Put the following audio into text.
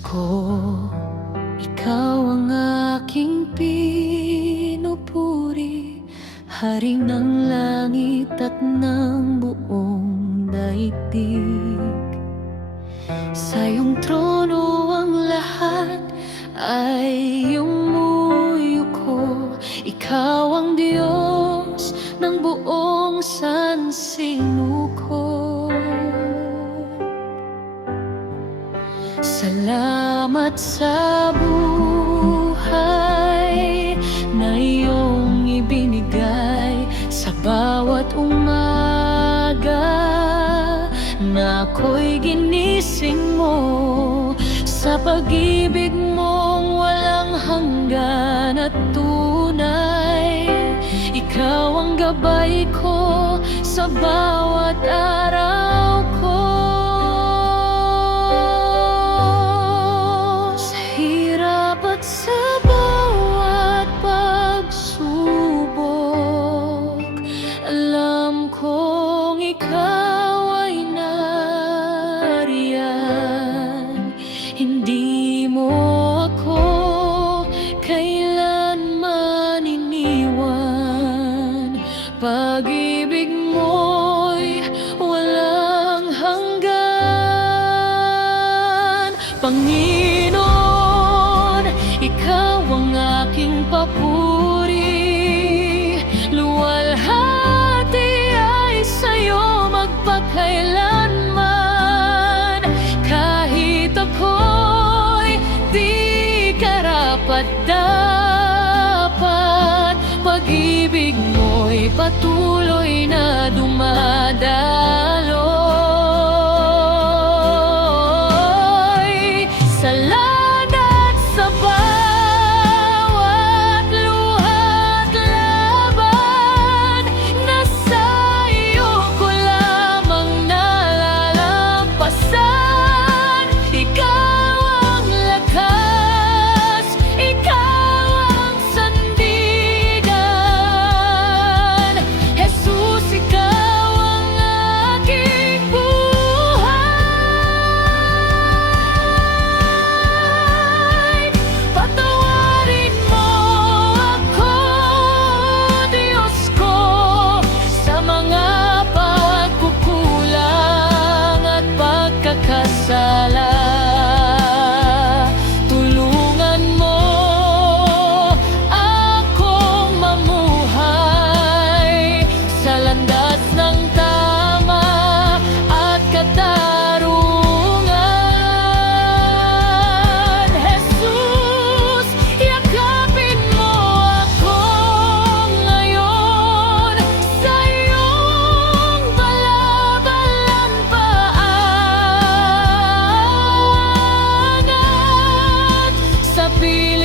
ko, ikaw ang aking pinupuri, hari ng langit at ng buong daigdig. Sa iyong trono ang lahat ay yumuyuko, ikaw ang Diyos ng buong sansinuko. Salamat sa buhay na iyong ibinigay, sa bawat umaga na ako'y ginising mo, sa pag-ibig mong walang hanggan at tunay. Ikaw ang gabay ko sa bawat araw ko. Sa bawat pagsubok, alam kong ikaw ay nariyan. Hindi mo ako kailanman iniwan, pag-ibig mo'y walang hanggan. Panginoon, ikaw ang aking papuri, luwalhati ay sa'yo magpakailanman. Kahit ako'y di karapat-dapat, pag-ibig mo'y patuloy na dumadaloy. Salamat sa bawat luha't laban, nasa iyo ko lamang nalalampasan. Ikaw ang lakas, ikaw ang sandigan. Jesus, ikaw ang aking buhay. Patawarin mo ako, Diyos ko, sa mga pagkukulang at pagkakasala. Tulungan mo akong mamuhay sa landas ng tama at katarungan. Jesus, yakapin mo ako ngayon sa iyong balabalang paangat, sa piling